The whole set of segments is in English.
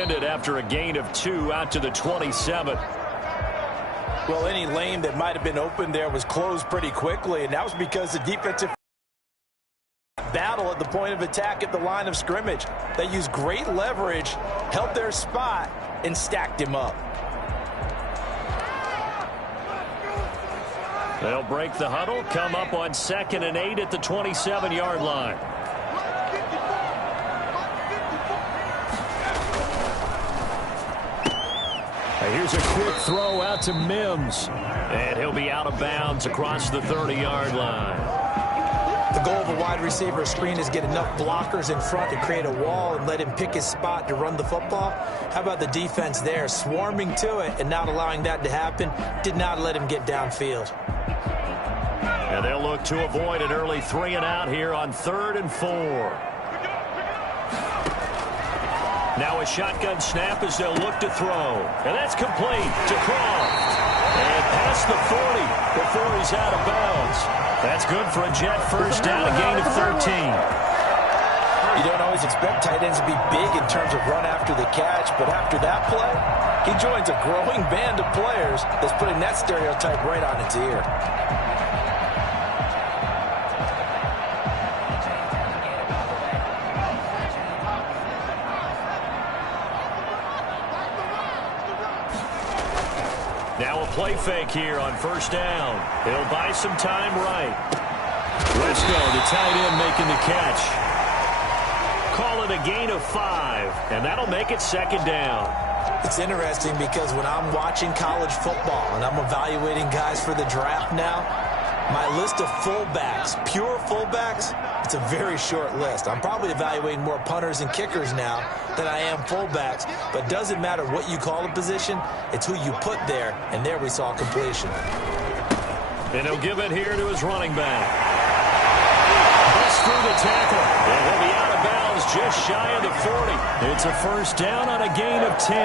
After a gain of 2 out to the 27. Well, any lane that might have been open there was closed pretty quickly, and that was because the defensive battle at the point of attack at the line of scrimmage. They used great leverage, held their spot, and stacked him up. They'll break the huddle, come up on 2nd and 8 at the 27-yard line. Here's a quick throw out to Mims. And he'll be out of bounds across the 30-yard line. The goal of a wide receiver screen is get enough blockers in front to create a wall and let him pick his spot to run the football. How about the defense there, swarming to it and not allowing that to happen? Did not let him get downfield. And they'll look to avoid an early 3 and out here on 3rd and 4. Now a shotgun snap as they'll look to throw. And that's complete to Croft. And past the 40 before he's out of bounds. That's good for a Jet first down, a gain of 13. You don't always expect tight ends to be big in terms of run after the catch, but after that play, he joins a growing band of players that's putting that stereotype right on its ear. Now a play fake here on first down. He'll buy some time right. Wesco, the tight end, making the catch. Call it a gain of 5, and that'll make it 2nd down. It's interesting because when I'm watching college football and I'm evaluating guys for the draft now, my list of fullbacks, pure fullbacks, it's a very short list. I'm probably evaluating more punters and kickers now than I am fullbacks, but doesn't matter what you call a position, it's who you put there, and there we saw completion. And he'll give it here to his running back. Busts through the tackle, and he'll be out of bounds just shy of the 40. It's a first down on a gain of 10.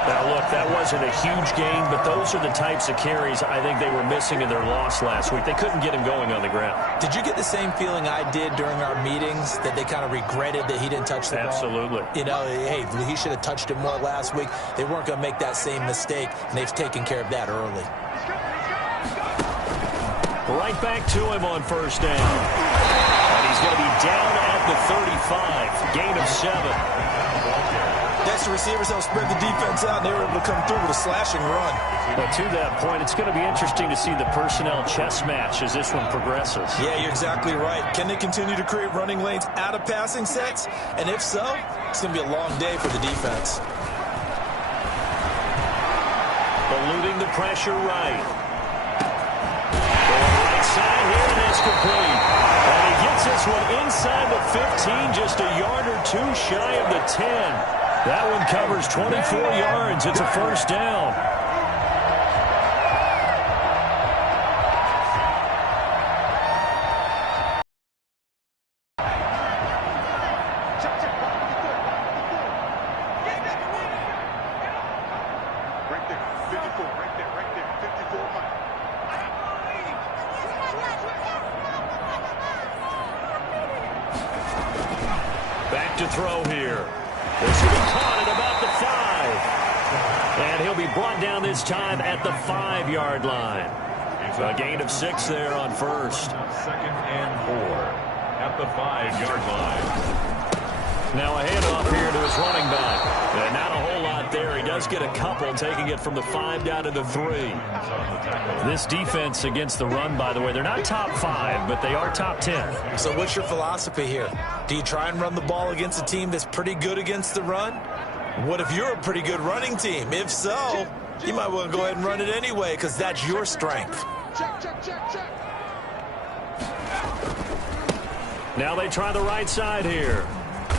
Now, look, that wasn't a huge gain, but those are the types of carries I think they were missing in their loss last week. They couldn't get him going on the ground. Did you get the same feeling I did during our meetings, that they kind of regretted that he didn't touch the ball? Absolutely. You know, hey, he should have touched it more last week. They weren't going to make that same mistake, and they've taken care of that early. Right back to him on first down. And he's going to be down at the 35. Gain of 7. That's the receivers help spread the defense out, and they were able to come through with a slashing run. But to that point, it's going to be interesting to see the personnel chess match as this one progresses. Yeah, you're exactly right. Can they continue to create running lanes out of passing sets? And if so, it's going to be a long day for the defense. Eluding the pressure right. Going right side here, and it's complete. And he gets this one inside the 15, just a yard or 2 shy of the 10. That one covers 24 yards. It's a first down. Back to throw here. This will be caught at about the 5. And he'll be brought down this time at the 5-yard line. A gain of 6 there on first. 2nd and 4 at the 5-yard line. Now a handoff here to his running back. And not a whole lot there. He does get a couple, taking it from the 5 down to the 3. This defense against the run, by the way, they're not top 5, but they are top 10. So what's your philosophy here? Do you try and run the ball against a team that's pretty good against the run? What if you're a pretty good running team? If so, you might want to go ahead and run it anyway, because that's your strength. Now they try the right side here.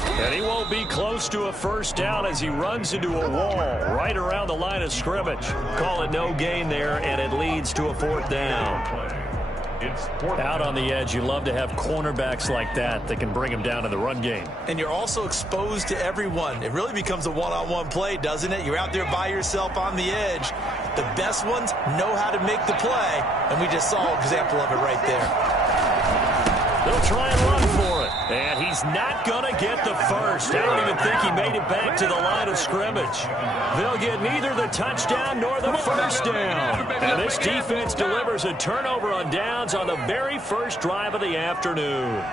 And he won't be close to a first down as he runs into a wall right around the line of scrimmage. Call it no gain there, and it leads to a 4th down. Out on the edge, you love to have cornerbacks like that can bring him down in the run game. And you're also exposed to everyone. It really becomes a one-on-one play, doesn't it? You're out there by yourself on the edge. The best ones know how to make the play, and we just saw an example of it right there. They'll try and run for it. And he's not going to get the first. I don't even think he made it back to the line of scrimmage. They'll get neither the touchdown nor the first down. And this defense delivers a turnover on downs on the very first drive of the afternoon.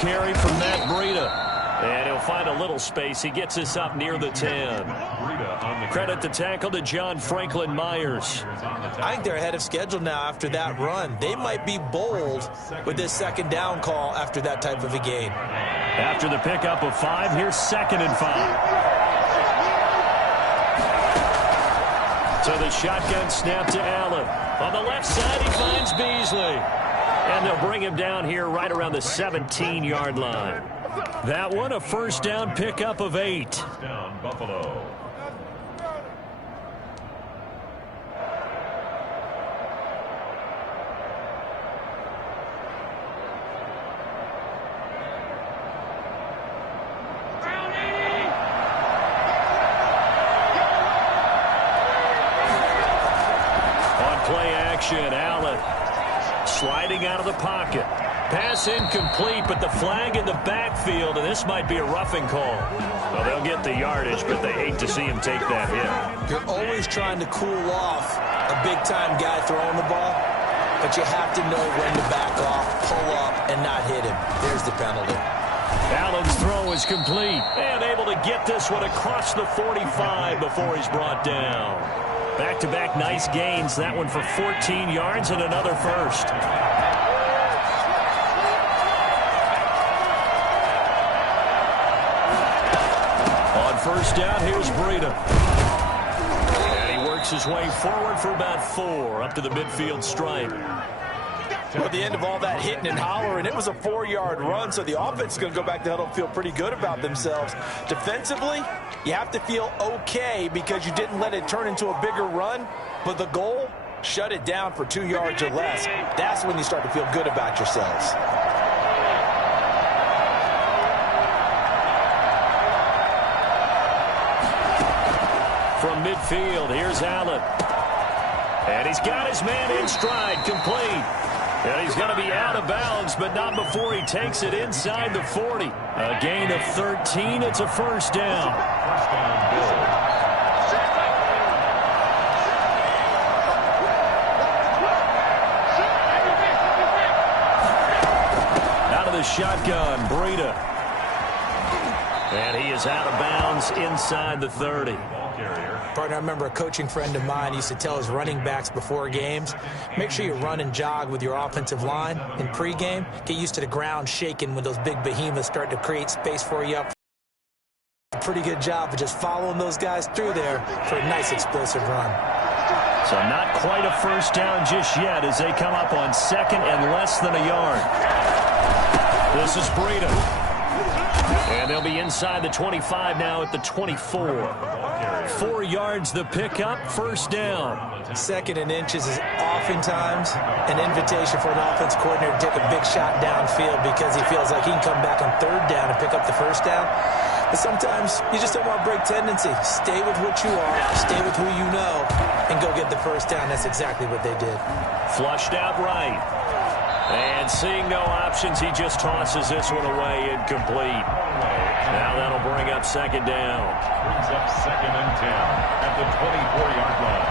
Carry from Matt Breida. And he'll find a little space. He gets this up near the 10. Credit the tackle to John Franklin Myers. I think they're ahead of schedule now after that run. They might be bold with this second down call after that type of a game. After the pickup of 5, here's 2nd and 5. So the shotgun snap to Allen. On the left side, he finds Beasley. And they'll bring him down here right around the 17-yard line. That one, a first down pickup of 8. Down, Buffalo. On play action, Allen. Sliding out of the pocket. Pass incomplete, but the flag in the backfield, and this might be a roughing call. Well, they'll get the yardage, but they hate to see him take that hit. You're always trying to cool off a big-time guy throwing the ball, but you have to know when to back off, pull up, and not hit him. There's the penalty. Allen's throw is complete, and able to get this one across the 45 before he's brought down. Back-to-back nice gains. That one for 14 yards and another first. On first down, here's Breida. And he works his way forward for about 4 up to the midfield stripe. At the end of all that hitting and hollering, it was a 4-yard run, so the offense is going to go back to huddle and feel pretty good about themselves. Defensively, you have to feel okay because you didn't let it turn into a bigger run, but the goal, shut it down for 2 yards or less. That's when you start to feel good about yourselves. From midfield, here's Allen. And he's got his man in stride, complete. And he's going to be out of bounds, but not before he takes it inside the 40. A gain of 13. It's a first down. First down, Bills. Out of the shotgun, Breida. And he is out of bounds inside the 30. Ball carrier. Partner, I remember a coaching friend of mine used to tell his running backs before games, make sure you run and jog with your offensive line in pregame. Get used to the ground shaking when those big behemoths start to create space for you up. A pretty good job of just following those guys through there for a nice explosive run. So not quite a first down just yet as they come up on 2nd and less than a yard. This is Breida. And they'll be inside the 25 now at the 24. 4 yards the pickup, first down. 2nd and inches is oftentimes an invitation for an offense coordinator to take a big shot downfield because he feels like he can come back on 3rd down and pick up the first down. But sometimes you just don't want to break tendency. Stay with what you are, stay with who you know, and go get the first down. That's exactly what they did. Flushed out right. And seeing no options, he just tosses this one away, incomplete. Now that'll bring up 2nd down. Brings up 2nd and 10 at the 24-yard line.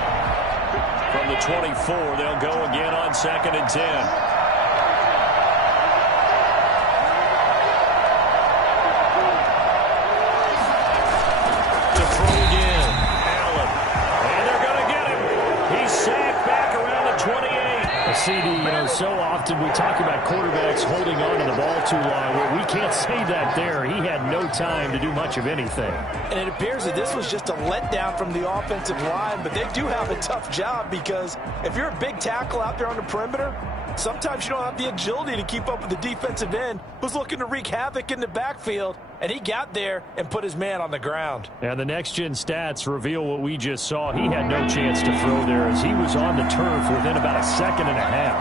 From the 24, they'll go again on 2nd and 10. To throw again, Allen. And they're going to get him. He's sacked back around the 28. CD, so often we talk about quarterbacks holding on to the ball too long. Well, we can't say that there. He had no time to do much of anything. And it appears that this was just a letdown from the offensive line, but they do have a tough job because if you're a big tackle out there on the perimeter, Sometimes you don't have the agility to keep up with the defensive end who's looking to wreak havoc in the backfield, and he got there and put his man on the ground. And the next-gen stats reveal what we just saw. He had no chance to throw there as he was on the turf within about a second and a half.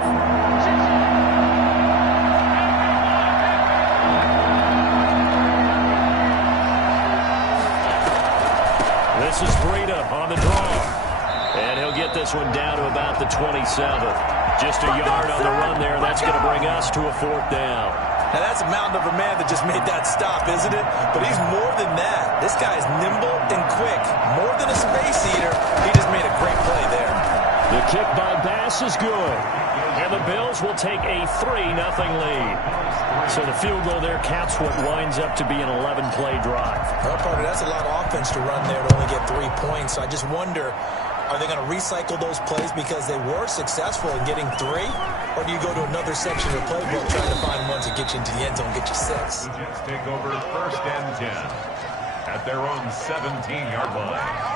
This is Breida on the draw. And he'll get this one down to about the 27. Just a yard on the run there. That's going to bring us to a 4th down. Now, that's a mountain of a man that just made that stop, isn't it? But he's more than that. This guy is nimble and quick. More than a space eater. He just made a great play there. The kick by Bass is good. And the Bills will take a 3-0 lead. So the field goal there caps what winds up to be an 11-play drive. Well, partner, that's a lot of offense to run there to only get 3 points. So I just wonder, are they going to recycle those plays because they were successful in getting 3? Or do you go to another section of the playbook trying to find ones that get you into the end zone and get you 6? The Jets take over 1st and 10 at their own 17-yard line.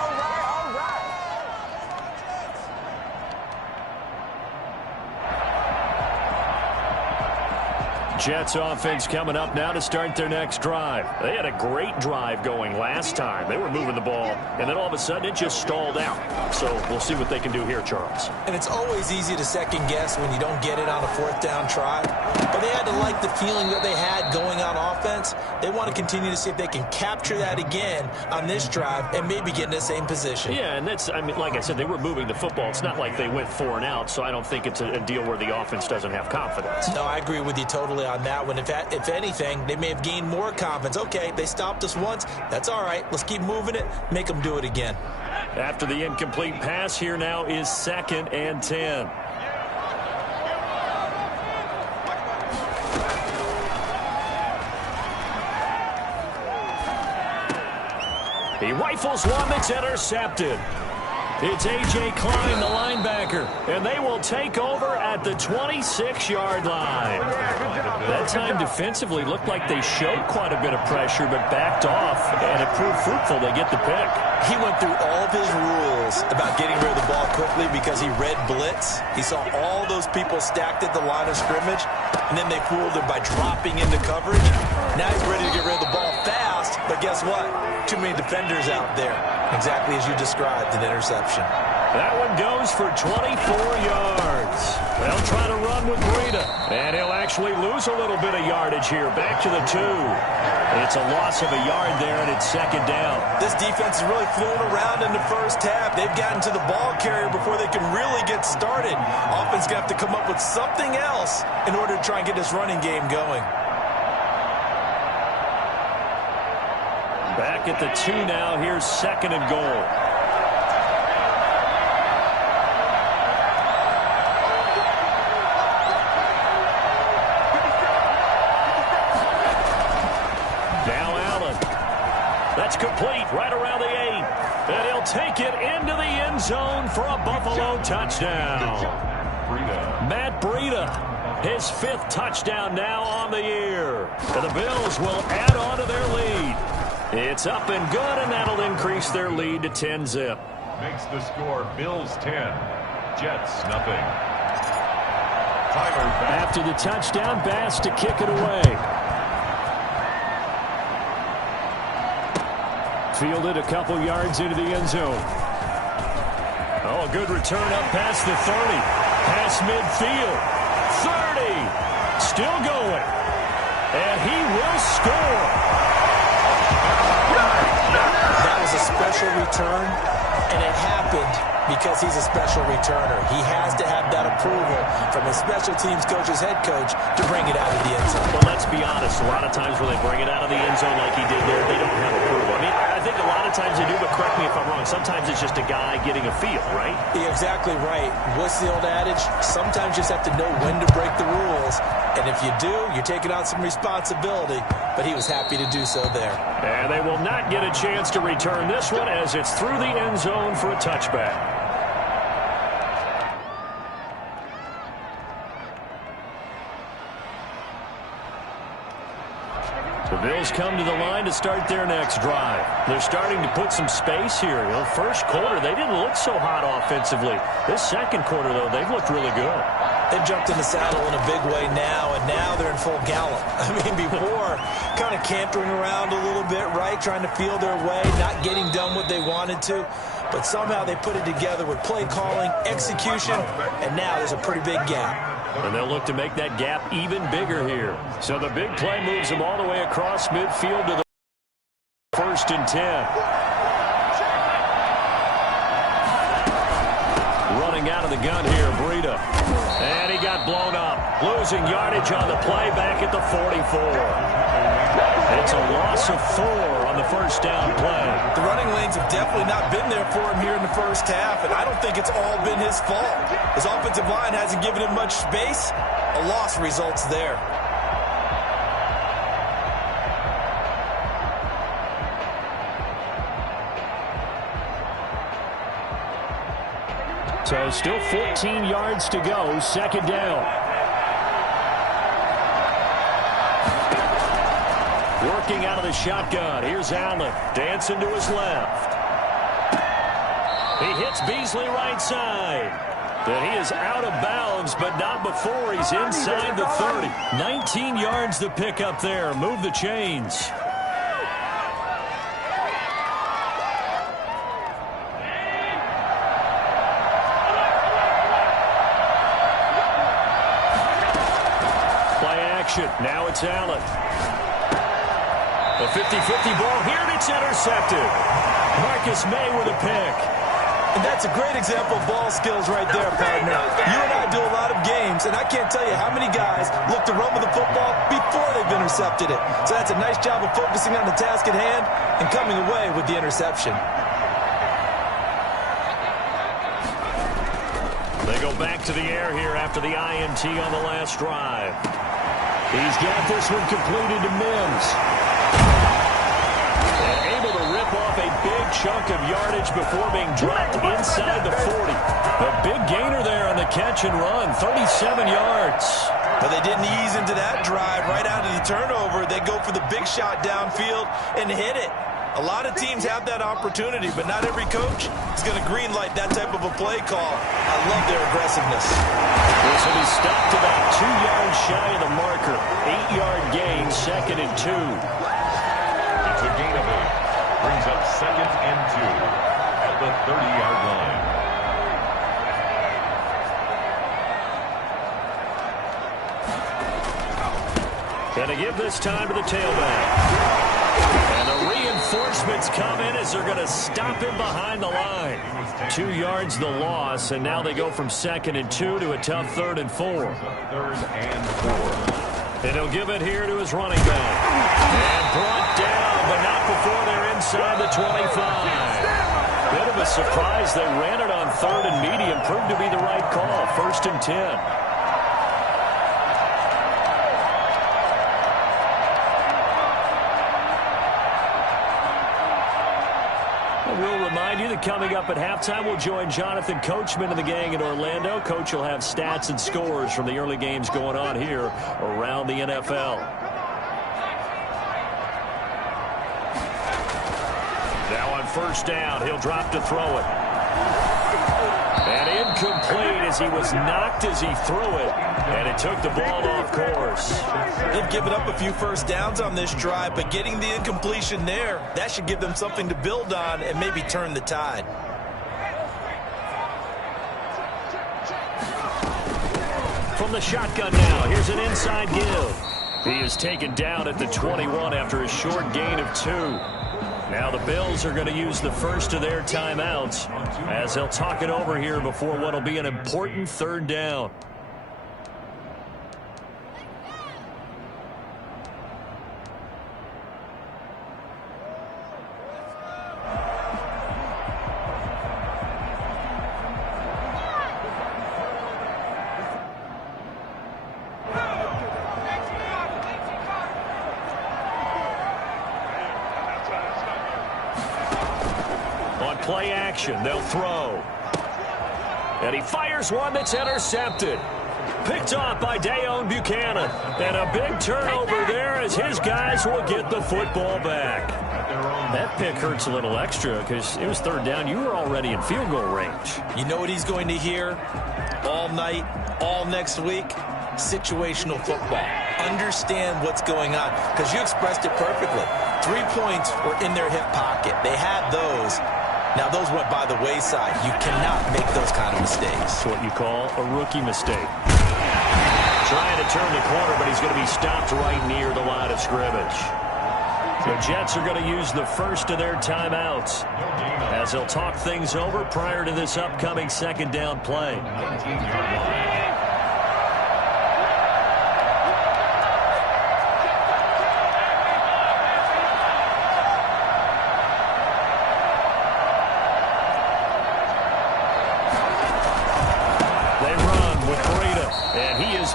Jets offense coming up now to start their next drive. They had a great drive going last time. They were moving the ball, and then all of a sudden it just stalled out. So we'll see what they can do here, Charles. And it's always easy to second guess when you don't get it on a 4th down try. But they had to like the feeling that they had going on offense. They want to continue to see if they can capture that again on this drive and maybe get in the same position. Yeah, and that's, I mean, like I said, they were moving the football. It's not like they went 4 and out, so I don't think it's a deal where the offense doesn't have confidence. No, I agree with you totally on that one. If anything, they may have gained more confidence. Okay, they stopped us once. That's all right. Let's keep moving it. Make them do it again. After the incomplete pass, here now is 2nd and 10. He rifles one that's intercepted. It's A.J. Klein, the linebacker, and they will take over at the 26-yard line. That time defensively looked like they showed quite a bit of pressure but backed off, and it proved fruitful. They get the pick. He went through all of his rules about getting rid of the ball quickly because he read blitz. He saw all those people stacked at the line of scrimmage, and then they fooled him by dropping into coverage. Now he's ready to get rid of the ball fast, but guess what? Too many defenders out there. Exactly as you described, an interception. That one goes for 24 yards. They'll try to run with Breida, and he'll actually lose a little bit of yardage here. Back to the 2. It's a loss of a yard there, and it's 2nd down. This defense is really fooling around in the first half. They've gotten to the ball carrier before they can really get started. Offense going to have to come up with something else in order to try and get this running game going. Back at the 2 now. Here's 2nd and goal. Now Allen. That's complete right around the 8. And he'll take it into the end zone for a Buffalo touchdown. Matt Breida, his 5th touchdown now on the year. And the Bills will add on to their lead. It's up and good, and that'll increase their lead to 10-zip. Makes the score Bills 10, Jets nothing. Tyler Bass. After the touchdown, Bass to kick it away. Fielded a couple yards into the end zone. Oh, a good return up past the 30. Past midfield. 30. Still going. And he will score. That was a special return, and it happened because he's a special returner. He has to have that approval from his special teams coach's head coach to bring it out of the end zone. Well, let's be honest. A lot of times when they bring it out of the end zone like he did there, they don't have approval. I mean, I think a lot of times they do, but correct me if I'm wrong. Sometimes it's just a guy getting a feel, right? You're exactly right. What's the old adage? Sometimes you just have to know when to break the rules. And if you do, you're taking on some responsibility. But he was happy to do so there. And they will not get a chance to return this one as it's through the end zone for a touchback. The Bills come to the line to start their next drive. They're starting to put some space here. You know, first quarter, they didn't look so hot offensively. This second quarter, though, they've looked really good. They've jumped in the saddle in a big way now, and now they're in full gallop. I mean, before, kind of cantering around a little bit, right, trying to feel their way, not getting done what they wanted to. But somehow they put it together with play calling, execution, and now there's a pretty big gap. And they'll look to make that gap even bigger here. So the big play moves them all the way across midfield to the 1st and 10. Running out of the gun here, Breida. And he got blown up. Losing yardage on the play back at the 44. It's a loss of 4 on the first down play. The running lanes have definitely not been there for him here in the first half, and I don't think it's all been his fault. His offensive line hasn't given him much space. A loss results there. So still 14 yards to go, second down. Working out of the shotgun. Here's Allen. Dancing to his left. He hits Beasley right side. And he is out of bounds, but not before he's inside the 30. 19 yards to pick up there. Move the chains. Now it's Allen. A 50-50 ball here, and it's intercepted. Marcus May with a pick. And that's a great example of ball skills right there, partner. You and I do a lot of games, and I can't tell you how many guys look to run with the football before they've intercepted it. So that's a nice job of focusing on the task at hand and coming away with the interception. They go back to the air here after the INT on the last drive. He's got this one completed to Mims. And able to rip off a big chunk of yardage before being dropped inside the 40. A big gainer there on the catch and run, 37 yards. But they didn't ease into that drive right out of the turnover. They go for the big shot downfield and hit it. A lot of teams have that opportunity, but not every coach is going to greenlight that type of a play call. I love their aggressiveness. This will be stopped about 2 yards shy of the marker. 8-yard gain, 2nd and 2. It's a gain of 8. Brings up 2nd and 2 at the 30-yard line. Going to give this time to the tailback. And the reinforcements come in as they're going to stop him behind the line. 2 yards the loss, and now they go from 2nd and 2 to a tough 3rd and 4. 3rd and 4. And he'll give it here to his running back. And brought down, but not before they're inside the 25. Bit of a surprise. They ran it on 3rd and medium. Proved to be the right call. 1st and 10. We'll remind you that coming up at halftime, we'll join Jonathan Coachman and the gang in Orlando. Coach will have stats and scores from the early games going on here around the NFL. Now on 1st down, he'll drop to throw it. And incomplete as he was knocked as he threw it. And it took the ball off course. They've given up a few first downs on this drive, but getting the incompletion there, that should give them something to build on and maybe turn the tide. From the shotgun now, here's an inside give. He is taken down at the 21 after a short gain of 2. Now the Bills are going to use the first of their timeouts as they'll talk it over here before what will be an important 3rd down. Play action, they'll throw. And he fires one that's intercepted. Picked off by Dayon Buchanan. And a big turnover there as his guys will get the football back. That pick hurts a little extra because it was third down. You were already in field goal range. You know what he's going to hear all night, all next week? Situational football. Understand what's going on, because you expressed it perfectly. 3 points were in their hip pocket. They had those. Now, those went by the wayside. You cannot make those kind of mistakes. It's what you call a rookie mistake. Trying to turn the corner, but he's going to be stopped right near the line of scrimmage. The Jets are going to use the first of their timeouts as they'll talk things over prior to this upcoming second down play.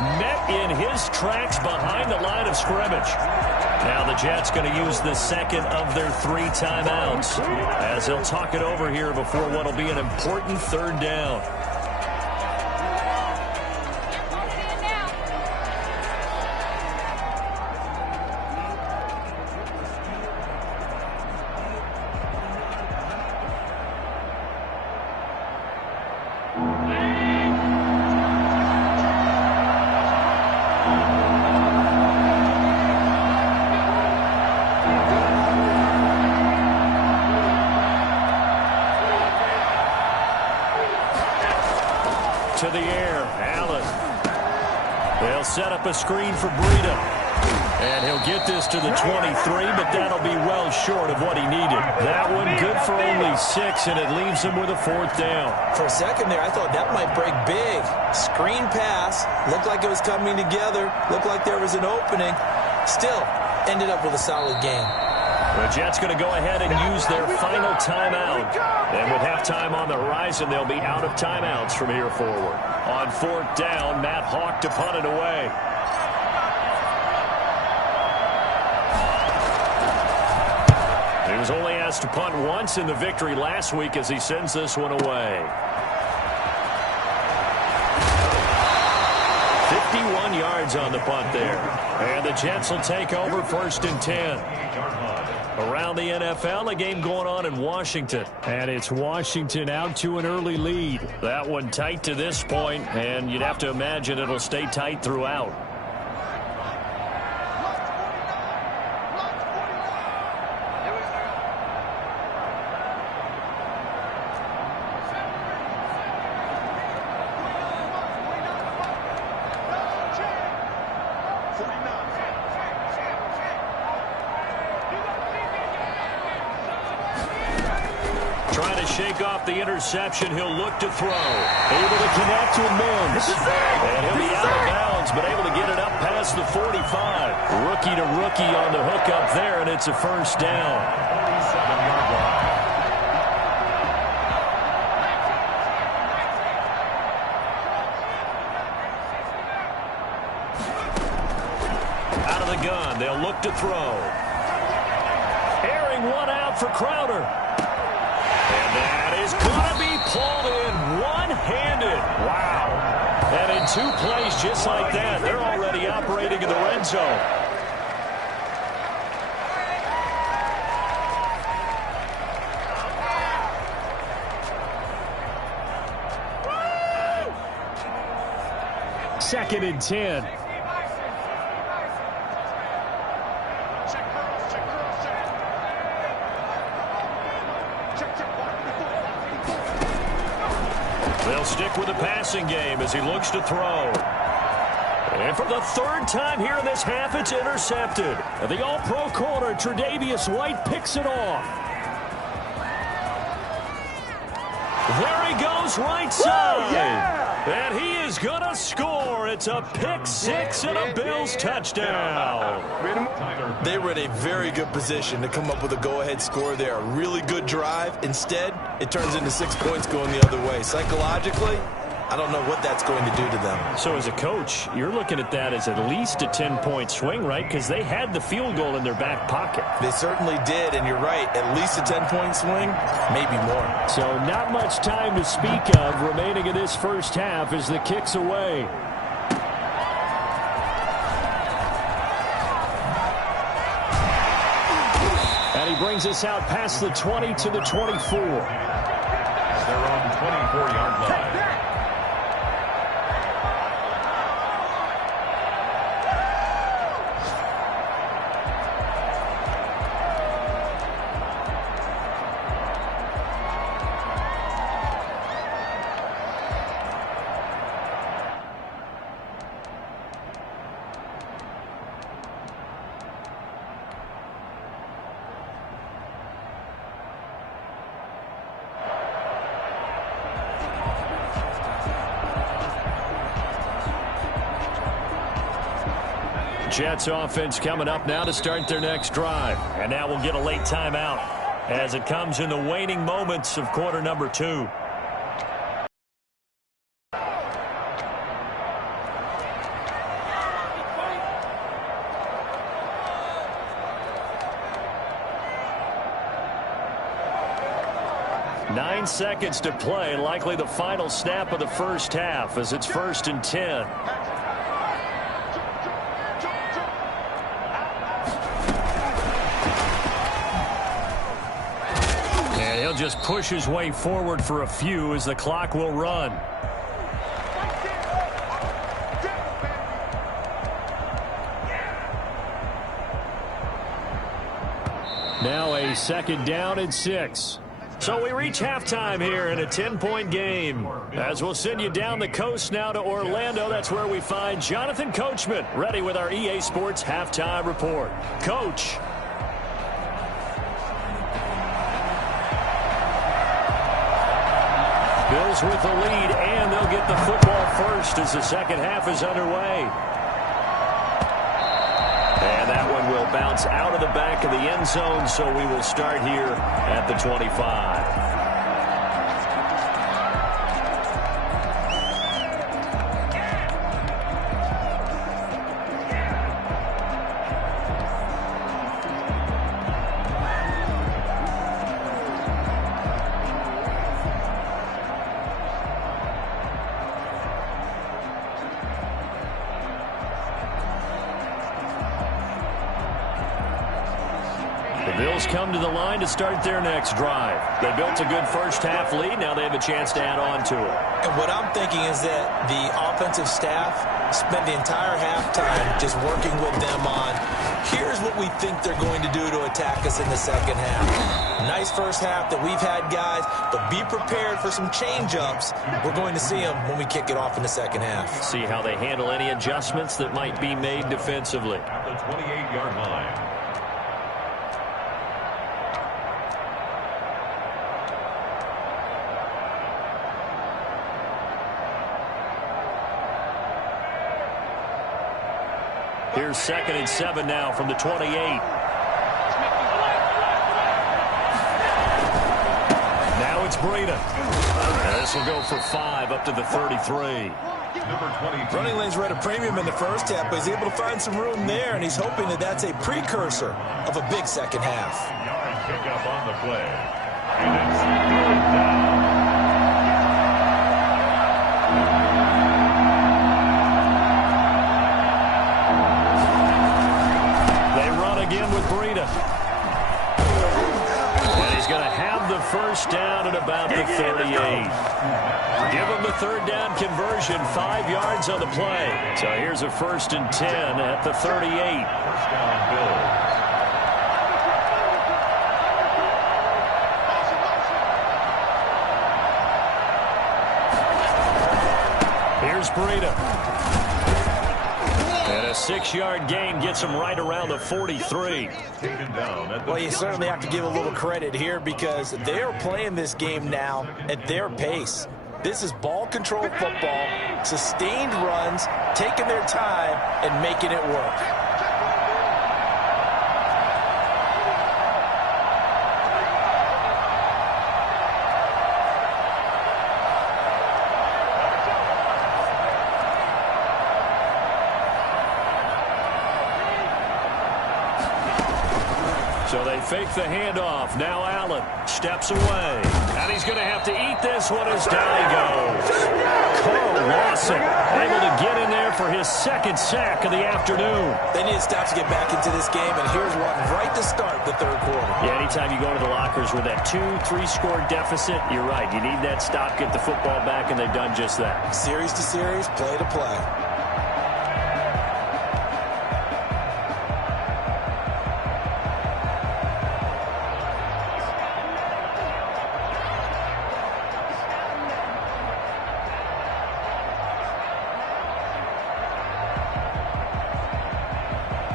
Met in his tracks behind the line of scrimmage. Now the Jets going to use the second of their 3 timeouts as they'll talk it over here before what will be an important third down. To the air, Allen. They'll set up a screen for Breida. And he'll get this to the 23, but that'll be well short of what he needed. That one good for only 6, and it leaves him with a 4th down. For a second there, I thought that might break big. Screen pass. Looked like it was coming together. Looked like there was an opening. Still, ended up with a solid game. The Jets going to go ahead and use their final timeout. And with halftime on the horizon, they'll be out of timeouts from here forward. On 4th down, Matt Hawk to punt it away. He was only asked to punt once in the victory last week as he sends this one away. 51 yards on the punt there. And the Jets will take over 1st and 10. Around the NFL, a game going on in Washington. And it's Washington out to an early lead. That one tight to this point, and you'd have to imagine it'll stay tight throughout. Trying to shake off the interception. He'll look to throw. Able to connect with Mims. And he'll be out of bounds, but able to get it up past the 45. Rookie to rookie on the hook up there, and it's a 1st down. Out of the gun, they'll look to throw. Airing one out for Crowder. And that is going to be pulled in one-handed. Wow. And in 2 plays just like that, they're already operating in the red zone. Second and 10. They'll stick with the passing game as he looks to throw. And for the 3rd time here in this half, it's intercepted. And the All-Pro corner, Tre'Davious White, picks it off. There he goes, right side. Yeah! And he is going to score. It's a pick-6 and a Bills touchdown. They were in a very good position to come up with a go-ahead score there. A really good drive. Instead, it turns into 6 points going the other way. Psychologically, I don't know what that's going to do to them. So as a coach, you're looking at that as at least a 10-point swing, right? Because they had the field goal in their back pocket. They certainly did, and you're right. At least a 10-point swing, maybe more. So not much time to speak of remaining in this first half as the kick's away. he brings us out past the 20 to the 24. Their own 24-yard line. Jets offense coming up now to start their next drive. And now we'll get a late timeout as it comes in the waning moments of quarter number 2. Nine seconds to play, likely the final snap of the first half as it's 1st and 10. He'll just push his way forward for a few as the clock will run. Now a 2nd down and 6. So we reach halftime here in a 10-point game. As we'll send you down the coast now to Orlando, that's where we find Jonathan Coachman ready with our EA Sports Halftime Report. Coach. Bills with the lead, and they'll get the football first as the second half is underway. And that one will bounce out of the back of the end zone, so we will start here at the 25. Come to the line to start their next drive. They built a good first half lead. Now they have a chance to add on to it. And what I'm thinking is that the offensive staff spent the entire halftime just working with them on, here's what we think they're going to do to attack us in the second half. Nice first half that we've had, guys, but be prepared for some change-ups. We're going to see them when we kick it off in the second half. See how they handle any adjustments that might be made defensively. At the 28-yard line. Here's 2nd and 7 now from the 28. Now it's Breida. And this will go for 5 up to the 33. Running lanes were at a premium in the first half, but he's able to find some room there, and he's hoping that that's a precursor of a big second half. Yard pickup on the play. And it's 3rd down. With Breida. And he's going to have the first down at about the 38. Give him the 3rd down conversion, 5 yards on the play. So here's a 1st and 10 at the 38. First down, Bills. Here's Breida. And a 6-yard gain gets him right around the 43. Well, you certainly have to give a little credit here because they're playing this game now at their pace. This is ball control football, sustained runs, taking their time and making it work. So they fake the handoff. Now Allen steps away. And he's going to have to eat this one as down he goes. Carl Lawson able to get in there for his second sack of the afternoon. They need to stop to get back into this game, and here's one right to start the third quarter. Yeah, anytime you go to the lockers with that 2-3 score deficit, you're right. You need that stop, get the football back, and they've done just that. Series to series, play to play.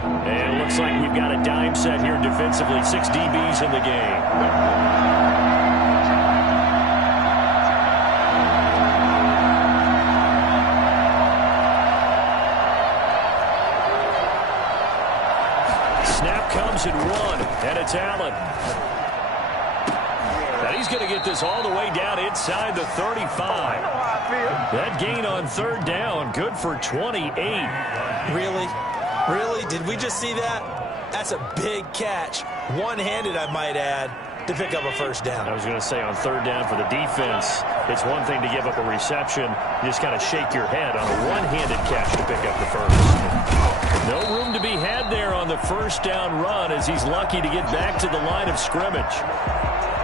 And it looks like we've got a dime set here defensively. 6 DBs in the game. Snap comes at 1, and it's Allen. And he's going to get this all the way down inside the 35. That gain on third down, good for 28. Really? Really? Did we just see that? That's a big catch. One-handed, I might add, to pick up a first down. I was going to say on third down for the defense, it's one thing to give up a reception. You just kind of shake your head on a one-handed catch to pick up the first. No room to be had there on the first down run as he's lucky to get back to the line of scrimmage.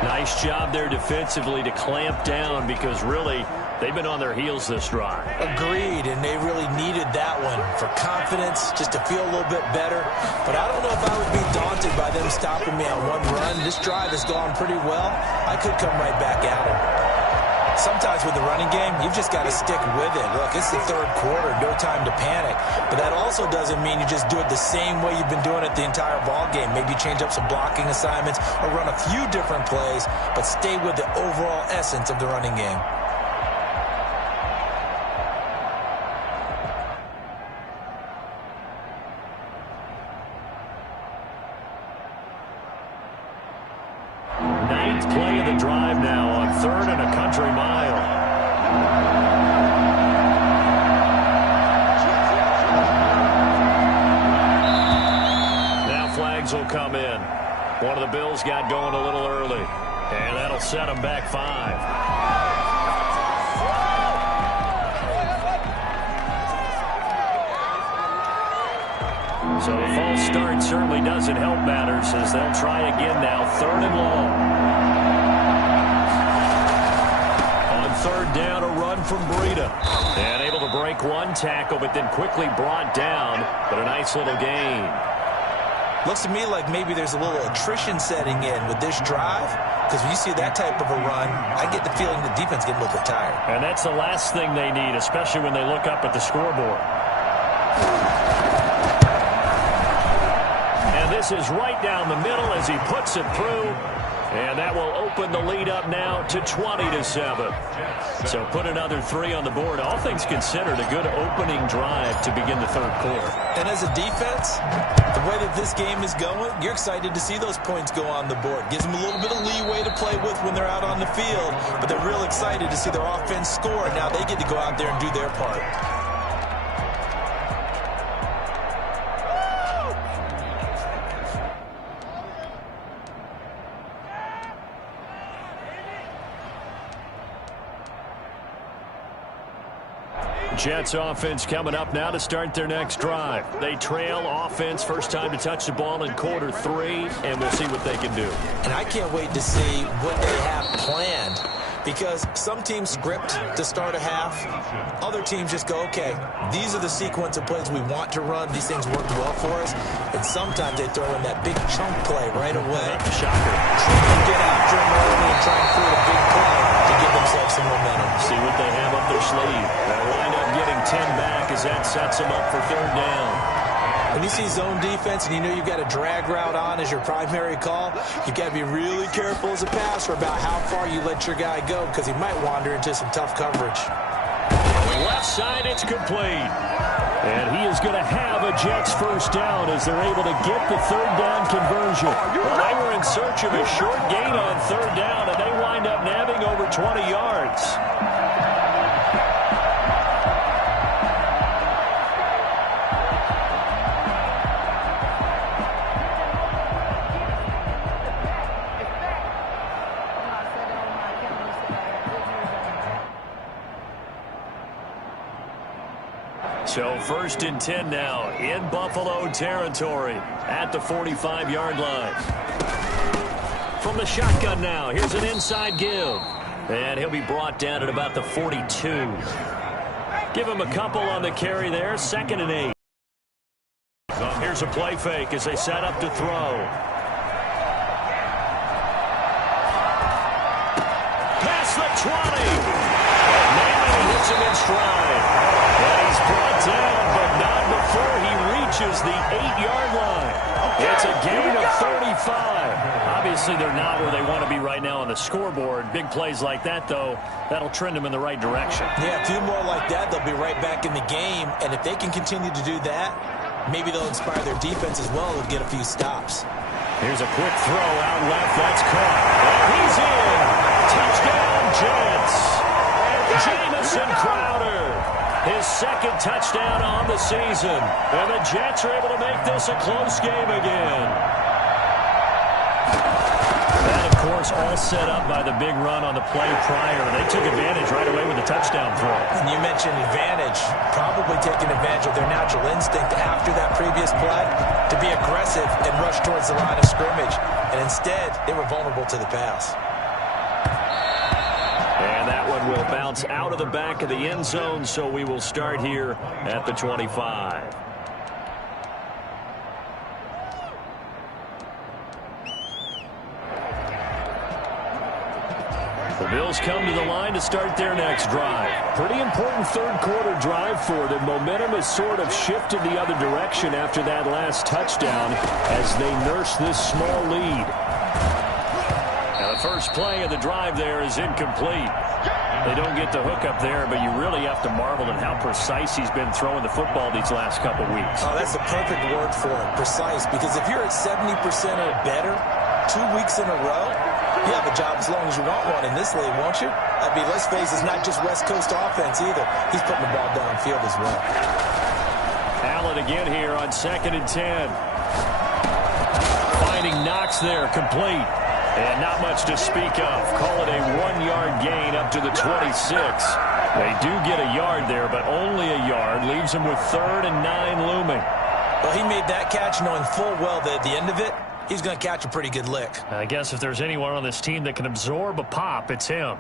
Nice job there defensively to clamp down because really they've been on their heels this drive. Agreed, and they really needed that one for confidence, just to feel a little bit better. But I don't know if I would be daunted by them stopping me on one run. This drive has gone pretty well. I could come right back at them. Sometimes with the running game, you've just got to stick with it. Look, it's the third quarter, no time to panic. But that also doesn't mean you just do it the same way you've been doing it the entire ball game. Maybe change up some blocking assignments or run a few different plays, but stay with the overall essence of the running game. Ninth play of the drive now on 3rd and a country mile. Now flags will come in. One of the Bills got going a little early, and that'll set them back 5. So a false start certainly doesn't help matters as they'll try again now, 3rd and long. On 3rd down, a run from Breida. And able to break one tackle, but then quickly brought down, but a nice little gain. Looks to me like maybe there's a little attrition setting in with this drive, because when you see that type of a run, I get the feeling the defense getting a little bit tired. And that's the last thing they need, especially when they look up at the scoreboard. This is right down the middle as he puts it through. And that will open the lead up now to 20-7. So put another 3 on the board. All things considered, a good opening drive to begin the third quarter. And as a defense, the way that this game is going, you're excited to see those points go on the board. Gives them a little bit of leeway to play with when they're out on the field. But they're real excited to see their offense score. Now they get to go out there and do their part. Jets offense coming up now to start their next drive. They trail offense, first time to touch the ball in quarter 3, and we'll see what they can do. And I can't wait to see what they have planned, because some teams script to start a half. Other teams just go, okay, these are the sequence of plays we want to run. These things worked well for us. And sometimes they throw in that big chunk play right away. Shocker. Try to get after them early and try and create a big play to give themselves some momentum. See what they have up their sleeve. They'll wind up getting 10 back as that sets them up for 3rd down. When you see zone defense and you know you've got a drag route on as your primary call, you've got to be really careful as a passer about how far you let your guy go, because he might wander into some tough coverage. Left side, it's complete. And he is going to have a Jets first down as they're able to get the 3rd down conversion. Well, they were in search of a short gain on 3rd down, and they wind up nabbing over 20 yards. So 1st and 10 now in Buffalo territory at the 45-yard line. From the shotgun now, here's an inside give. And he'll be brought down at about the 42. Give him a couple on the carry there. 2nd and 8. Here's a play fake as they set up to throw. Past the 20. Naaman hits him in stride. And he's brought down, but not before he reaches the 8-yard line. It's a gain of 35. Obviously, they're not where they want to be right now on the scoreboard. Big plays like that, though, that'll trend them in the right direction. Yeah, a few more like that, they'll be right back in the game. And if they can continue to do that, maybe they'll inspire their defense as well and get a few stops. Here's a quick throw out left. That's caught. And he's in. Touchdown, Jets. Jamison Crowder. His 2nd touchdown on the season. And the Jets are able to make this a close game again. That, of course, all set up by the big run on the play prior. They took advantage right away with the touchdown throw. And you mentioned advantage, probably taking advantage of their natural instinct after that previous play to be aggressive and rush towards the line of scrimmage. And instead, they were vulnerable to the pass. And that one will bounce out of the back of the end zone, so we will start here at the 25. The Bills come to the line to start their next drive. Pretty important third-quarter drive for them. Momentum has sort of shifted the other direction after that last touchdown as they nurse this small lead. Now the first play of the drive there is incomplete. They don't get the hook up there, but you really have to marvel at how precise he's been throwing the football these last couple weeks. Oh, that's the perfect word for it, precise, because if you're at 70% or better 2 weeks in a row, you have a job as long as you want one in this league, won't you? I mean, let's face it, it's not just West Coast offense either. He's putting the ball downfield as well. Allen again here on 2nd and 10. Finding Knox there, complete. And not much to speak of. Call it a 1-yard gain up to the 26. They do get a yard there, but only a yard. Leaves them with 3rd and 9 looming. Well, he made that catch knowing full well that at the end of it, he's going to catch a pretty good lick. I guess if there's anyone on this team that can absorb a pop, it's him.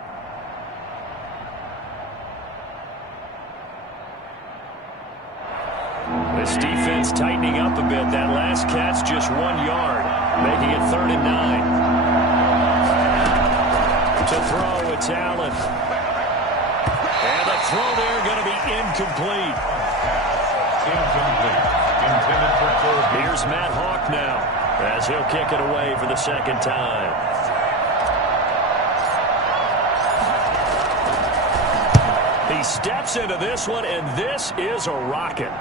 This defense tightening up a bit. That last catch just 1 yard, making it 3rd and 9. To throw, it's Allen. And the throw there going to be incomplete. Incomplete. Intended for Kirby. Here's Matt Hawk now as he'll kick it away for the 2nd time. He steps into this one, and this is a rocket.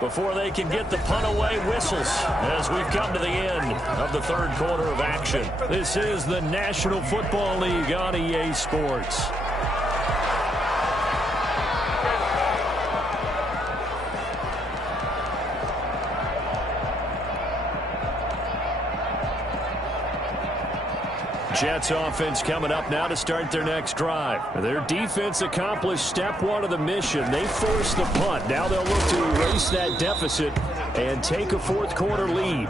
Before they can get the punt away, whistles as we've come to the end of the 3rd quarter of action. This is the National Football League on EA Sports. Jets offense coming up now to start their next drive. Their defense accomplished step 1 of the mission. They forced the punt. Now they'll look to erase that deficit and take a 4th quarter lead.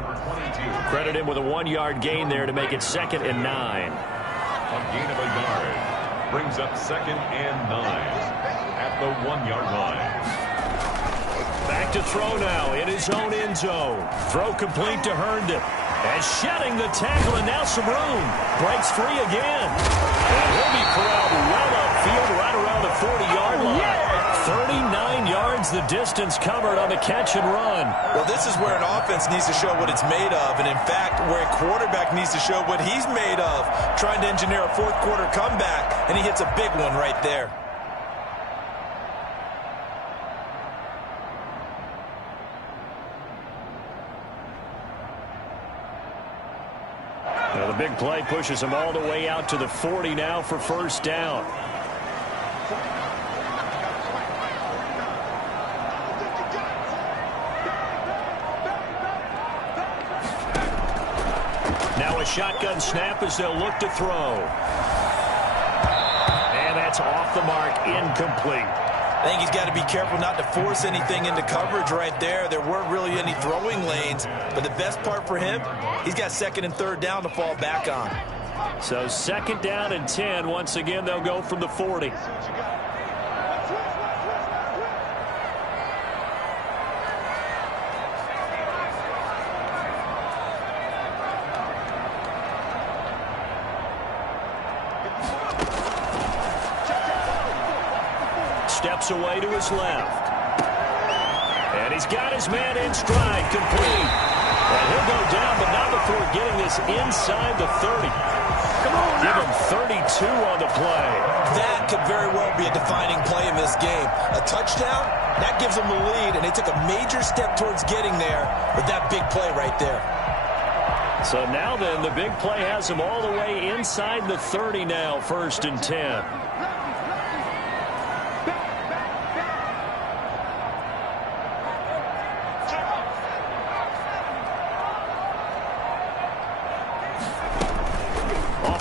Credit him with a 1-yard gain there to make it 2nd and 9. A gain of a yard brings up 2nd and 9 at the 1-yard line. Back to throw now in his own end zone. Throw complete to Herndon. And shedding the tackle, and now some room. Breaks free again. And he'll be corralled well upfield right around the 40-yard line. 39 yards the distance covered on the catch and run. Well, this is where an offense needs to show what it's made of, and in fact, where a quarterback needs to show what he's made of, trying to engineer a 4th quarter comeback, and he hits a big one right there. Now the big play pushes him all the way out to the 40 now for 1st down. Now a shotgun snap as they'll look to throw. And that's off the mark, incomplete. I think he's got to be careful not to force anything into coverage right there. There weren't really any throwing lanes, but the best part for him, he's got second and third down to fall back on. So second down and 10. Once again, they'll go from the 40. Steps away to his left. And he's got his man in stride, complete. And he'll go down, but not before getting this inside the 30. Give him 32 on the play. That could very well be a defining play in this game. A touchdown, that gives them the lead, and they took a major step towards getting there with that big play right there. So now then, the big play has them all the way inside the 30 now, 1st and 10.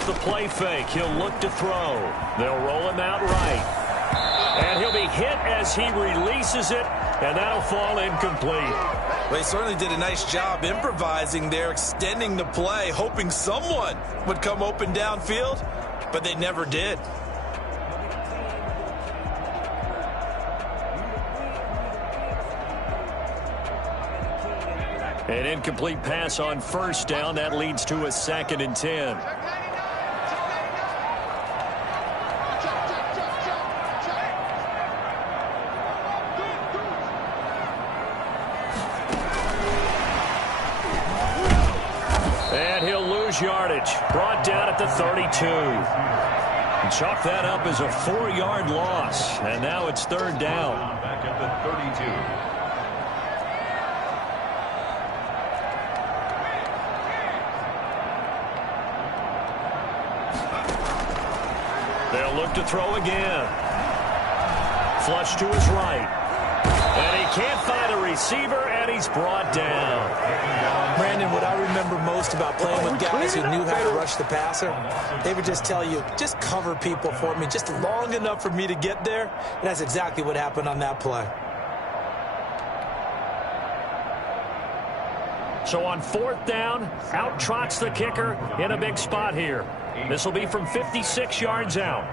The play fake. He'll look to throw. They'll roll him out right. And he'll be hit as he releases it, and that'll fall incomplete. Well, he certainly did a nice job improvising there, extending the play, hoping someone would come open downfield, but they never did. An incomplete pass on 1st down. That leads to a 2nd and 10. Yardage brought down at the 32. And chalk that up as a 4-yard loss, and now it's 3rd down. Back at the 32. They'll look to throw again. Flush to his right. And he can't find a receiver, and he's brought down. Brandon, what I remember most about playing with guys who knew how to rush the passer, they would just tell you, just cover people for me, just long enough for me to get there. And that's exactly what happened on that play. So on 4th down, out trots the kicker in a big spot here. This will be from 56 yards out.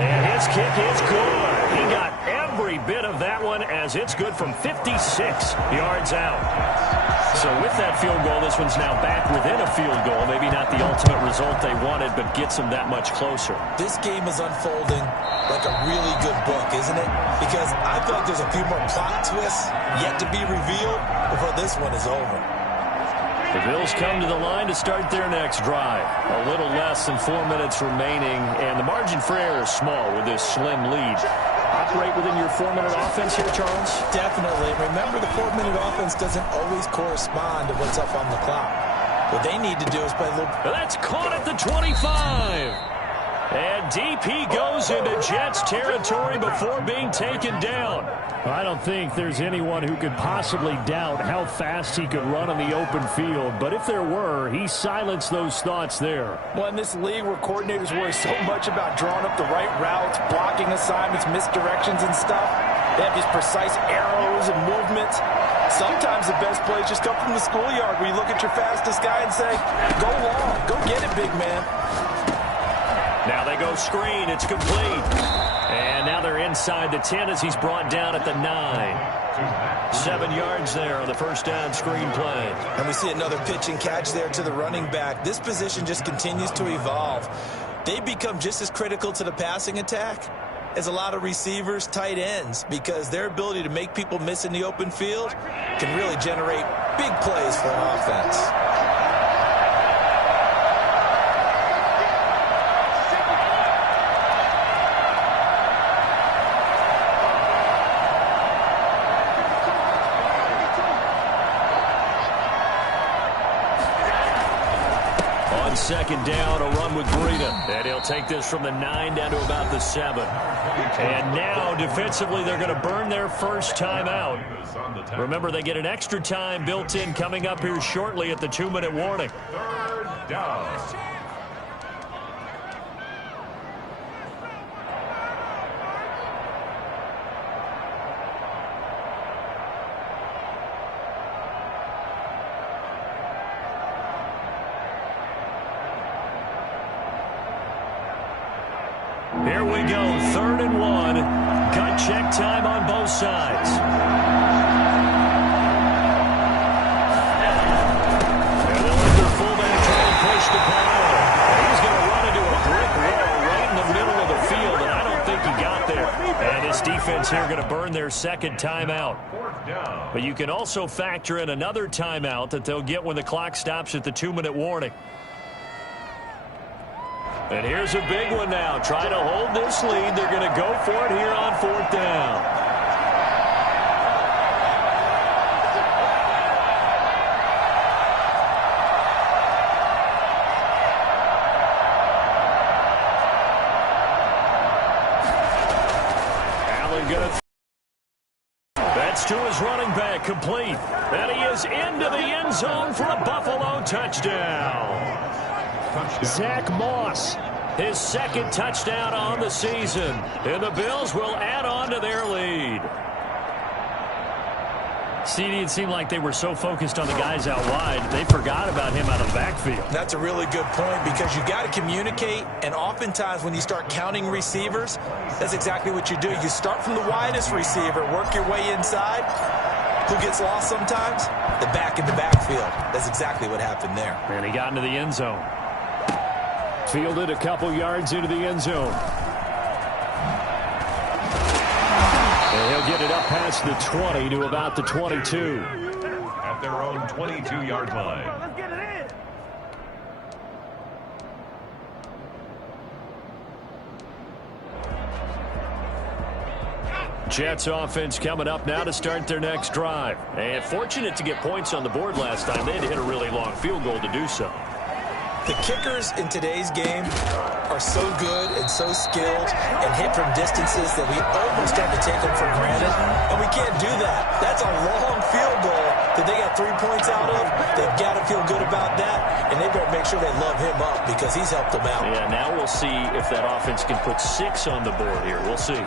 And his kick is good. He got every bit of that one as it's good from 56 yards out. So with that field goal, this one's now back within a field goal. Maybe not the ultimate result they wanted, but gets them that much closer. This game is unfolding like a really good book, isn't it? Because I feel like there's a few more plot twists yet to be revealed before this one is over. The Bills come to the line to start their next drive. A little less than 4 minutes remaining, and the margin for error is small with this slim lead. Operate within your 4-minute offense here, Charles? Definitely. Remember, the 4-minute offense doesn't always correspond to what's up on the clock. What they need to do is play a little... That's caught at the 25. And DP goes into Jets territory before being taken down. I don't think there's anyone who could possibly doubt how fast he could run on the open field. But if there were, he silenced those thoughts there. Well, in this league where coordinators worry so much about drawing up the right routes, blocking assignments, misdirections and stuff, they have these precise arrows and movements. Sometimes the best plays just come from the schoolyard where you look at your fastest guy and say, go long, go get it, big man. Now they go screen. It's complete. And now they're inside the 10 as he's brought down at the 9. 7 yards there on the first down screen play. And we see another pitch and catch there to the running back. This position just continues to evolve. They become just as critical to the passing attack as a lot of receivers, tight ends, because their ability to make people miss in the open field can really generate big plays for an offense. second down, a run with Breida. And he'll take this from the 9 down to about the 7. And now, defensively, they're going to burn their first timeout. Remember, they get an extra time built in coming up here shortly at the 2-minute warning. Third down. Here we go, 3rd and 1. Gut check time on both sides. And they'll let their fullback try and push the pile. He's going to run into a brick wall right in the middle of the field, and I don't think he got there. And this defense here going to burn their second timeout. But you can also factor in another timeout that they'll get when the clock stops at the 2-minute warning. And here's a big one now. Try to hold this lead. They're going to go for it here on 4th down. Allen going to... That's to his running back, complete. And he is into the end zone for a Buffalo touchdown. Zach Moss, his second touchdown on the season. And the Bills will add on to their lead. CD, it seemed like they were so focused on the guys out wide, they forgot about him out of the backfield. That's a really good point because you got to communicate, and oftentimes when you start counting receivers, that's exactly what you do. You start from the widest receiver, work your way inside. Who gets lost sometimes? The back in the backfield. That's exactly what happened there. And he got into the end zone. Fielded a couple yards into the end zone. And he'll get it up past the 20 to about the 22. At their own 22-yard line. Let's get it in. Jets offense coming up now to start their next drive. And fortunate to get points on the board last time. They had to hit a really long field goal to do so. The kickers in today's game are so good and so skilled and hit from distances that we almost start to take them for granted, and we can't do that. That's a long field goal that they got 3 points out of. They've got to feel good about that, and they better make sure they love him up because he's helped them out. Yeah, now we'll see if that offense can put 6 on the board here. We'll see.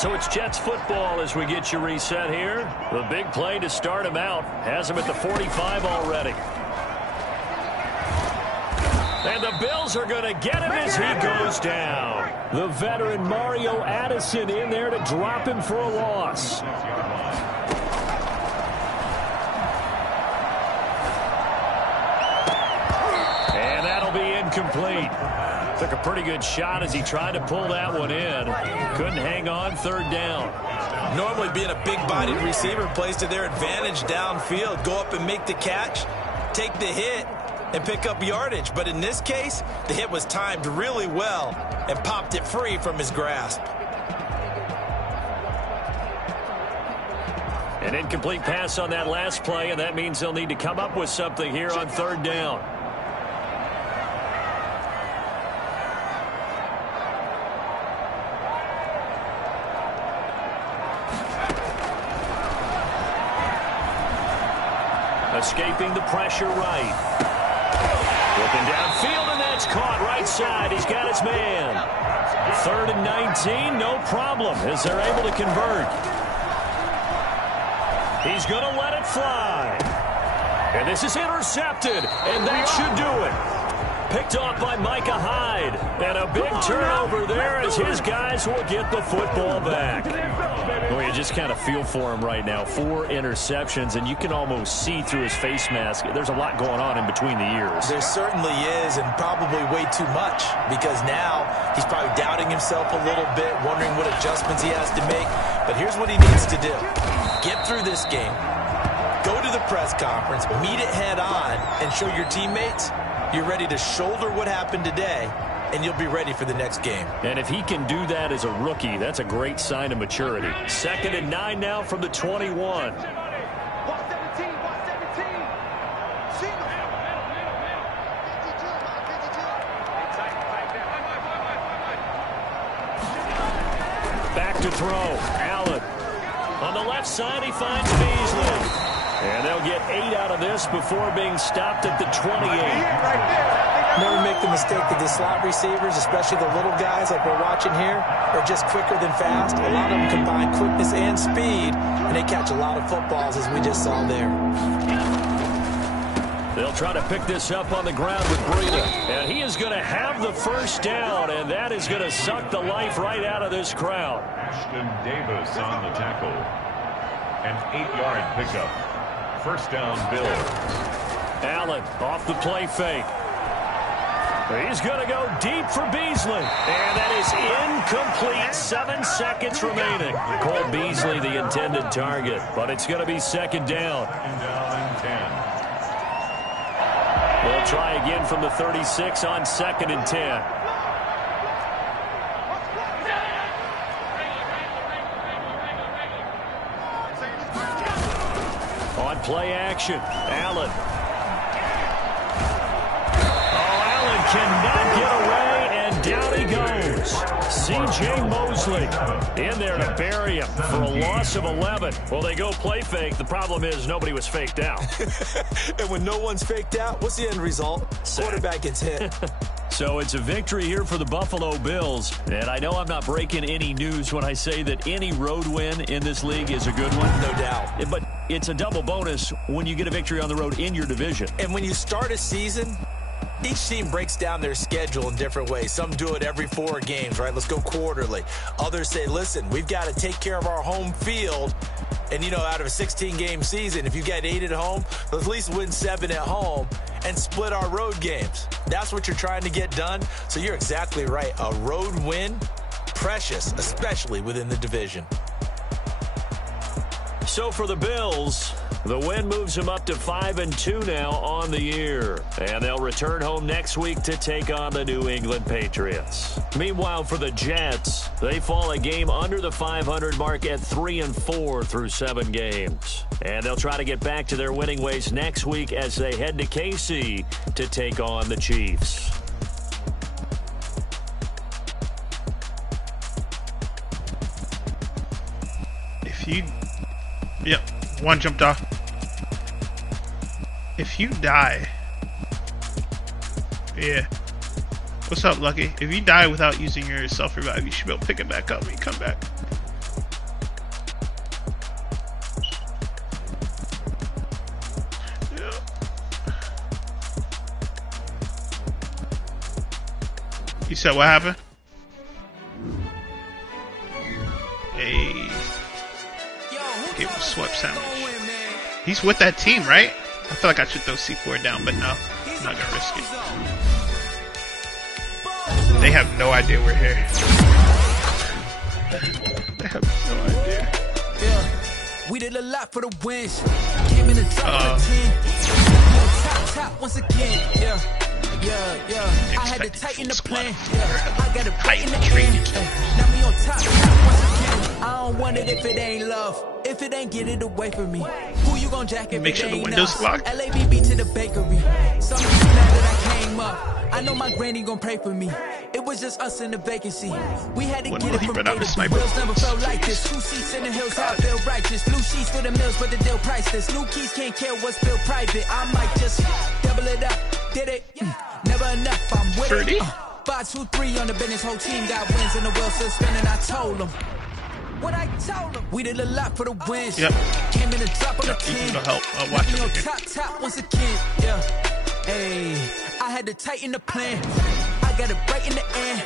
So it's Jets football as we get you reset here. The big play to start him out has him at the 45 already. And the Bills are going to get him as he goes down. The veteran Mario Addison in there to drop him for a loss. And that'll be incomplete. Took a pretty good shot as he tried to pull that one in. Couldn't hang on, 3rd down. Normally being a big-bodied receiver plays to their advantage downfield. Go up and make the catch, take the hit, and pick up yardage. But in this case, the hit was timed really well and popped it free from his grasp. An incomplete pass on that last play, and that means they'll need to come up with something here on 3rd down. Escaping the pressure right. Looking downfield, and that's caught right side. He's got his man. 3rd and 19, no problem as they're able to convert. He's going to let it fly. And this is intercepted, and that should do it. Picked off by Micah Hyde. And a big turnover there as his guys will get the football back. Well, you just kind of feel for him right now. 4 interceptions, and you can almost see through his face mask. There's a lot going on in between the ears. There certainly is, and probably way too much, because now he's probably doubting himself a little bit, wondering what adjustments he has to make. But here's what he needs to do. Get through this game. Go to the press conference, meet it head on, and show your teammates you're ready to shoulder what happened today, and you'll be ready for the next game. And if he can do that as a rookie, that's a great sign of maturity. 2nd and 9 now from the 21. Back to throw. Allen. On the left side, he finds Beasley. And they'll get 8 out of this before being stopped at the 28. Never make the mistake that the slot receivers, especially the little guys like we're watching here, are just quicker than fast. A lot of them combine quickness and speed, and they catch a lot of footballs, as we just saw there. They'll try to pick this up on the ground with Breida. And he is going to have the first down, and that is going to suck the life right out of this crowd. Ashton Davis on the tackle. An 8-yard pickup. First down, Bills. Allen off the play fake. He's going to go deep for Beasley. And that is incomplete. 7 seconds remaining. Cole Beasley, the intended target. But it's going to be second down. Second down and 10. We'll try again from the 36 on 2nd and 10. On play action, Allen. Allen cannot get away, and down he goes. C.J. Mosley in there to bury him for a loss of 11. Well, they go play fake. The problem is nobody was faked out. And when no one's faked out, what's the end result? Quarterback gets hit. So it's a victory here for the Buffalo Bills. And I know I'm not breaking any news when I say that any road win in this league is a good one. No doubt. But it's a double bonus when you get a victory on the road in your division. And when you start a season, each team breaks down their schedule in different ways. Some do it every 4 games, right? Let's go quarterly. Others say, listen, we've got to take care of our home field. And, you know, out of a 16-game season, if you get 8 at home, let's at least win 7 at home and split our road games. That's what you're trying to get done. So you're exactly right. A road win, precious, especially within the division. So for the Bills, the win moves them up to 5-2 now on the year. And they'll return home next week to take on the New England Patriots. Meanwhile, for the Jets, they fall a game under the 500 mark at 3-4 through 7 games. And they'll try to get back to their winning ways next week as they head to KC to take on the Chiefs. Yep, one jumped off. If you die, yeah. What's up, Lucky? If you die without using your self-revive, you should be able to pick it back up when you come back. Yeah. You said what happened? Hey. Gave him a swept sandwich. He's with that team, right? I feel like I should throw C4 down, but no. I'm not gonna risk it. They have no idea we're here. They have no idea. We did a lot for the wins. Came in the top of the team. Top once again. Yeah. I had to tighten the plan. I got it right in the end. Now me on top once again. I don't want it if it ain't love. If it ain't, get it away from me. Who you gon' jack if Make it sure the ain't windows us? locked. LABB to the bakery. Some just mad that I came up. I know my granny gon' pray for me. It was just us in the vacancy. We had to When get will it he from run out A of to sniper Wheels never bullets? felt like this. 2 seats in the hills, I feel righteous. Blue sheets for the mills, but the deal priceless. New keys can't care what's still private. I might just double it up. Did it? Never enough. I'm with 30? it. 5, 2, 3 on the business. Whole team got wins and the wheels still spinning. I told them. What I told them. We did a lot for the wins. Yep. Came in the drop on the You can 10. go help. I'll watch Me it on again. top once again. Yeah. Hey, I had to tighten the plan. I got it right in the end.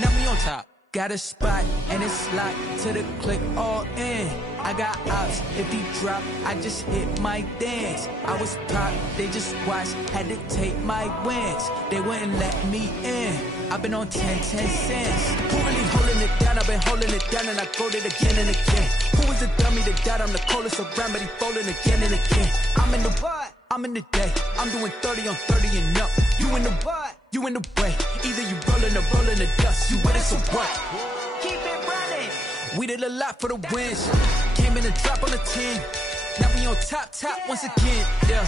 Now me on top. Got a spot and it's locked to the click all in. I got ops. If he drop, I just hit my dance. I was pop, they just watched. Had to take my wins. They wouldn't let me in. I've been on 10 cents. Who really holding it down? I've been holding it down and I go it again and again. Who was the dummy that died? I'm the coldest around, but he folding again and again. I'm in the what? I'm in the day. I'm doing 30 on 30 and up. You in the what? You in the way. Either you rolling or rolling the dust. You with it, so what? Keep it running. We did a lot for the wins. Came in and drop on the 10. Now we on top once again. Yeah.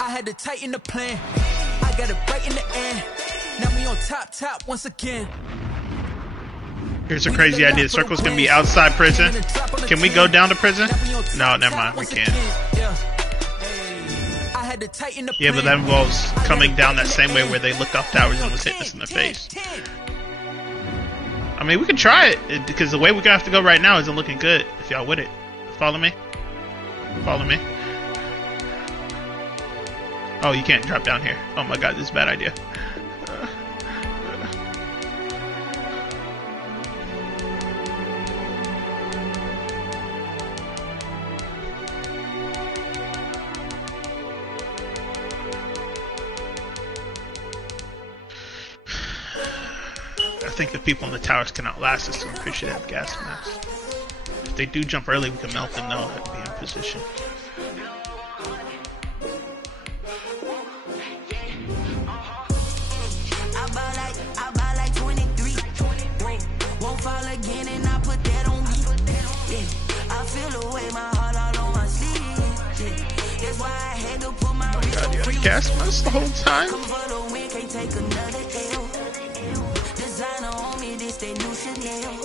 I had to tighten the plan. I got it right in the end. Now we on top once again. Here's a crazy idea. The circle's gonna be outside prison. Can we go down to prison? No, never mind. We can't. Yeah, but that involves coming down that same way where they looked off towers and was hitting us in the face. I mean, we can try it, because the way we're gonna have to go right now isn't looking good. If y'all with it, follow me. Follow me. Oh, you can't drop down here. Oh my god, this is a bad idea. I think the people in the towers can outlast us, so I'm pretty sure they have gas masks. If they do jump early, we can melt them. They'll have to be in position. I buy like 23. Won't fall again, and I put that on me. Yeah, I feel the way, my heart all on my sleeve. Yeah, that's why I had to put my God, you had a gas mask the whole time? come for the win, can't take another L. Designer on me, this they new Chanel.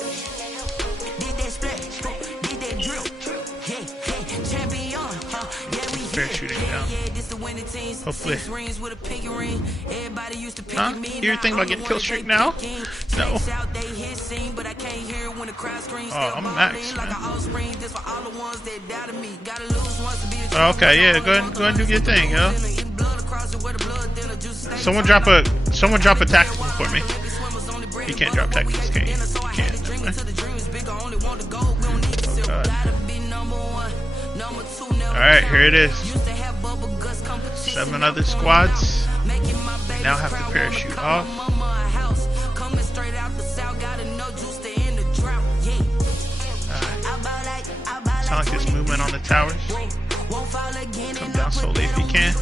Did that splash, did that drill. Hey, hey, champion, yeah, we parachuting down. this the winning teams. Hopefully. 6 rings with a pinky ring. Everybody used to pick Huh? me. You're thinking about getting kill streak now? No. Oh, I'm max, man. Oh, okay, yeah, go ahead and do your thing, yo. Someone drop a tactical for me. You can't drop tacticals, can you? You can't. Oh god. Alright, here it is. 7 other squads. We now have to parachute off. Sound like there's movement on the towers. Come down slowly if you can.